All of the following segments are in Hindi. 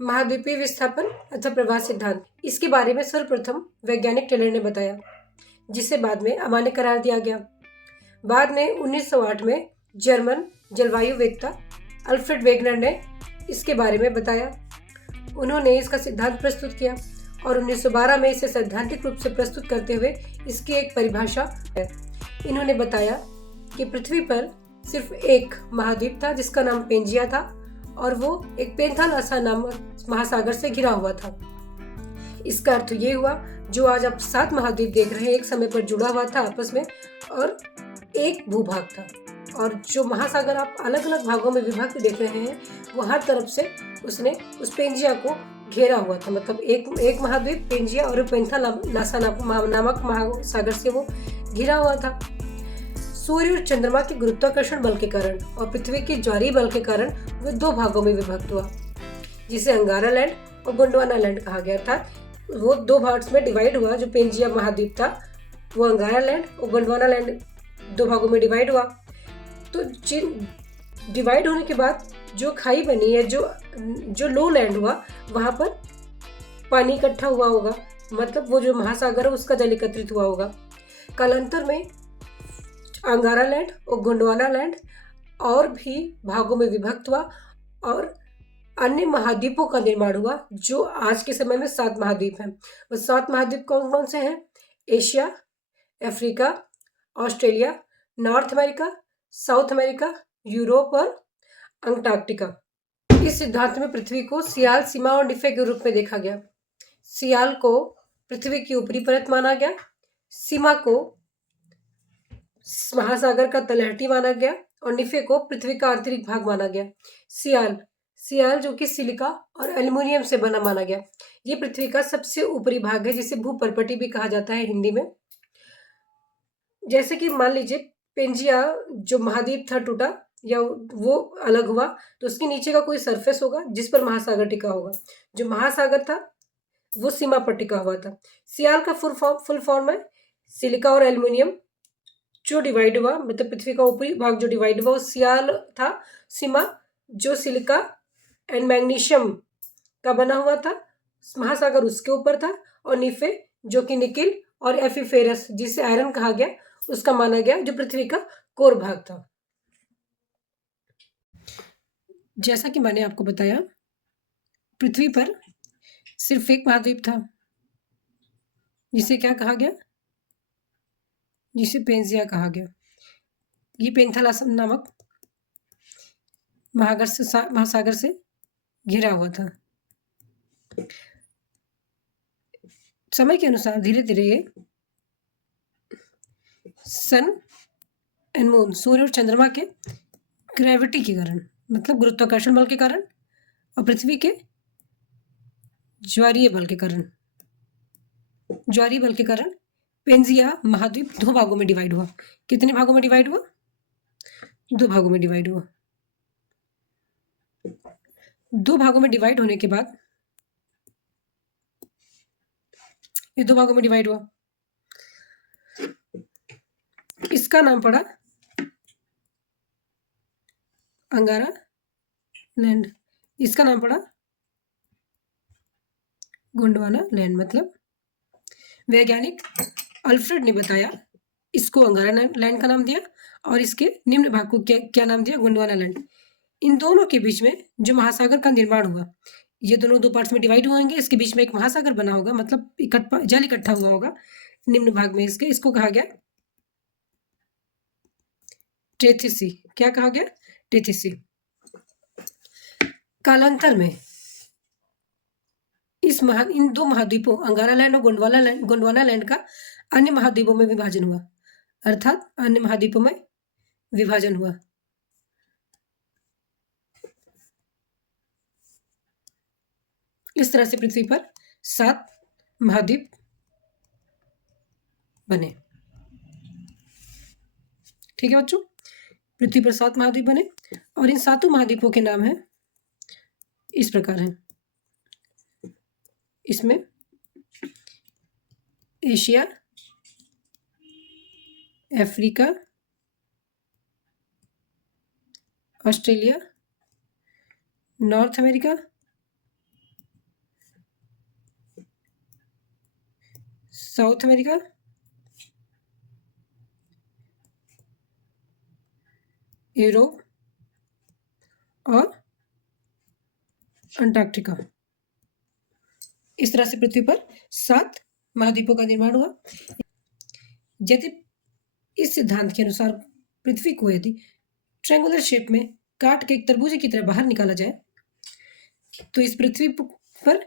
महाद्वीपीय विस्थापन अथवा प्रवास सिद्धांत, इसके बारे में सर्वप्रथम वैज्ञानिक टेलर ने बताया, जिसे बाद में अमान्य करार दिया गया। बाद में 1908 में जर्मन जलवायुवेत्ता अल्फ्रेड वेगनर ने इसके बारे में बताया। उन्होंने इसका सिद्धांत प्रस्तुत किया और 1912 में इसे सैद्धांतिक रूप से प्रस्तुत करते हुए इसकी एक परिभाषा है। इन्होंने बताया कि पृथ्वी पर सिर्फ एक महाद्वीप था जिसका नाम पेंजिया था और वो एक पेंथालासा नामक महासागर से घिरा हुआ था। इसका अर्थ ये हुआ, जो आज आप 7 महाद्वीप देख रहे हैं एक समय पर जुड़ा हुआ था आपस में और एक भूभाग था, और जो महासागर आप अलग अलग भागों में विभक्त देख रहे हैं वो हर तरफ से उसने उस पेंजिया को घेरा हुआ था। मतलब एक महाद्वीप पेंजिया और पेंथालासा नामक महासागर से वो घिरा हुआ था। सूर्य और चंद्रमा के गुरुत्वाकर्षण बल के कारण और पृथ्वी के ज्वारीय बल के कारण वो 2 भागों में विभक्त हुआ, जिसे अंगारा लैंड और गोंडवाना लैंड कहा गया था। वो 2 पार्ट्स में डिवाइड हुआ। जो पेंजिया महाद्वीप था वो अंगारा लैंड और गोंडवाना लैंड 2 भागों में डिवाइड हुआ। तो डिवाइड होने के बाद जो खाई बनी है, जो लो लैंड हुआ, वहां पर पानी इकट्ठा हुआ होगा, मतलब वो जो महासागर है उसका जल एकत्रित हुआ होगा। कालांतर में अंगारा लैंड और गोंडवाना लैंड और भी भागों में विभक्त हुआ और अन्य महाद्वीपों का निर्माण हुआ, जो आज के समय में 7 महाद्वीप हैं। वो 7 महाद्वीप कौन कौन से हैं? Asia, Africa, Australia, north America, south America, Europe और अंटार्कटिका। इस सिद्धांत में पृथ्वी को सियाल, सीमा और निफे के रूप में देखा गया। सियाल को पृथ्वी की ऊपरी परत माना गया, सीमा को महासागर का तलहटी माना गया और निफे को पृथ्वी का आंतरिक भाग माना गया। सियाल जो कि सिलिका और एल्युमिनियम से बना माना गया। ये पृथ्वी का सबसे ऊपरी भाग है, जिसे भूपर्पटी भी कहा जाता है हिंदी में। जैसे कि मान लीजिए पेंजिया जो महाद्वीप था टूटा या वो अलग हुआ, तो उसके नीचे का कोई सरफेस होगा जिस पर महासागर टिका होगा। जो महासागर था वो सीमा पर टिका हुआ था। सियाल का फुल फॉर्म है सिलिका और एल्युमिनियम। जो डिवाइड हुआ, मतलब पृथ्वी का ऊपरी भाग जो डिवाइड हुआ वो सियाल था। सीमा जो सिलिका एंड मैग्नीशियम का बना हुआ था, महासागर उसके ऊपर था। और निफे जो कि निकिल और एफिफेरस जिसे आयरन कहा गया उसका माना गया, जो पृथ्वी का कोर भाग था। जैसा कि मैंने आपको बताया, पृथ्वी पर सिर्फ एक महाद्वीप था जिसे क्या कहा गया? जिसे पेंजिया कहा गया। ये पेंथालासम नामक महासागर से घिरा हुआ था। समय के अनुसार धीरे धीरे सन एंड मून, सूर्य और चंद्रमा के ग्रेविटी के कारण, मतलब गुरुत्वाकर्षण बल के कारण, और पृथ्वी के ज्वारीय बल के कारण पेंजिया महाद्वीप 2 भागों में डिवाइड हुआ। कितने भागों में डिवाइड हुआ? 2 भागों में डिवाइड हुआ। 2 भागों में डिवाइड होने के बाद ये 2 भागों में डिवाइड हुआ, इसका नाम पड़ा अंगारा लैंड, इसका नाम पड़ा गोंडवाना लैंड। मतलब वैज्ञानिक अल्फ्रेड ने बताया, इसको अंगारा लैंड का नाम दिया और इसके निम्न भाग को क्या नाम दिया? गोंडवाना लैंड। इन दोनों के बीच में जो महासागर का निर्माण हुआ, ये दोनों 2 पार्ट्स में डिवाइड होंगे, इसके बीच में एक महासागर बना होगा, मतलब जल इकट्ठा हुआ होगा निम्न भाग में इसको कहा गया टेथिसी। क्या कहा गया? टेथिसी। कालांतर में इन 2 महाद्वीपों अंगारा लैंड और गोंडवाना लैंड का अन्य महाद्वीपों में विभाजन हुआ, अर्थात अन्य महाद्वीपों में विभाजन हुआ। इस तरह से पृथ्वी पर 7 महाद्वीप बने। ठीक है बच्चों, पृथ्वी पर 7 महाद्वीप बने और इन 7 महाद्वीपों के नाम हैं इस प्रकार हैं। इसमें Asia, Africa, Australia, north America, south America, Europe और अंटार्कटिका। इस तरह से पृथ्वी पर 7 महाद्वीपों का निर्माण हुआ। यदि इस सिद्धांत के अनुसार पृथ्वी को यदि ट्रायंगुलर शेप में काट के एक तरबूजे की तरह बाहर निकाला जाए तो इस पृथ्वी पर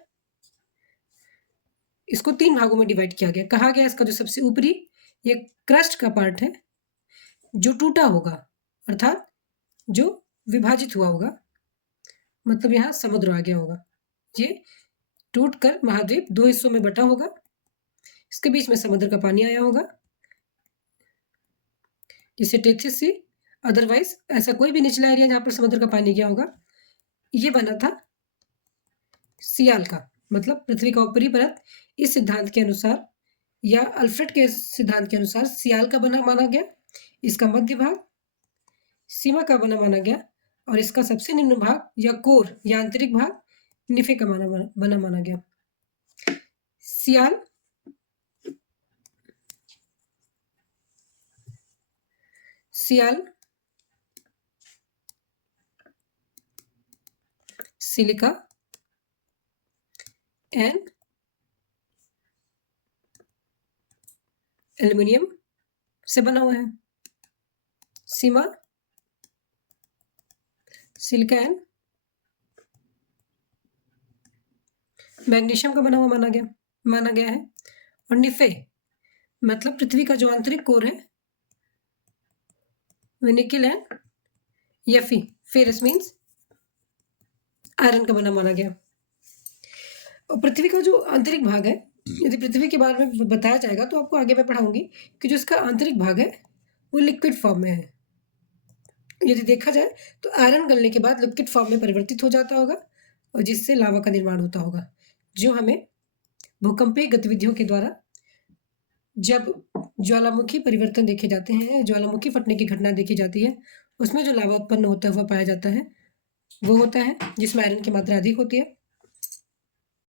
इसको 3 भागों में डिवाइड किया गया। कहा गया इसका जो सबसे ऊपरी ये क्रस्ट का पार्ट है जो टूटा होगा, अर्थात जो विभाजित हुआ होगा, मतलब यहाँ समुद्र आ गया होगा। ये टूटकर महाद्वीप 2 हिस्सों में बटा होगा। इसके बीच में समुद्र का पानी आया होगा जिसे टेथिस सी। अदरवाइज ऐसा कोई भी निचला एरिया जहां पर समुद्र का पानी गया होगा। ये बना था सियाल का, मतलब पृथ्वी का ऊपरी परत इस सिद्धांत के अनुसार या अल्फ्रेड के सिद्धांत के अनुसार सियाल का बना माना गया। इसका मध्य भाग सीमा का बना माना गया और इसका सबसे निम्न भाग या कोर या आंतरिक भाग निफे का बना माना गया। सियाल सिलिका एंड एल्युमिनियम से बना हुआ है। सीमा सिलिका एंड मैग्नीशियम का बना हुआ माना गया है। और निफे मतलब पृथ्वी का जो आंतरिक कोर है वो निकेल एंड एफी फेरस मीन्स आयरन का बना माना गया। और पृथ्वी का जो आंतरिक भाग है, यदि पृथ्वी के बारे में बताया जाएगा तो आपको आगे मैं पढ़ाऊंगी कि जो इसका आंतरिक भाग है वो लिक्विड फॉर्म में है। यदि देखा जाए तो आयरन गलने के बाद लिक्विड फॉर्म में परिवर्तित हो जाता होगा और जिससे लावा का निर्माण होता होगा, जो हमें भूकंपीय गतिविधियों के द्वारा जब ज्वालामुखी परिवर्तन देखे जाते हैं, ज्वालामुखी फटने की घटना देखी जाती है, उसमें जो लावा उत्पन्न होता हुआ पाया जाता है वो होता है जिसमें आयरन की मात्रा अधिक होती है।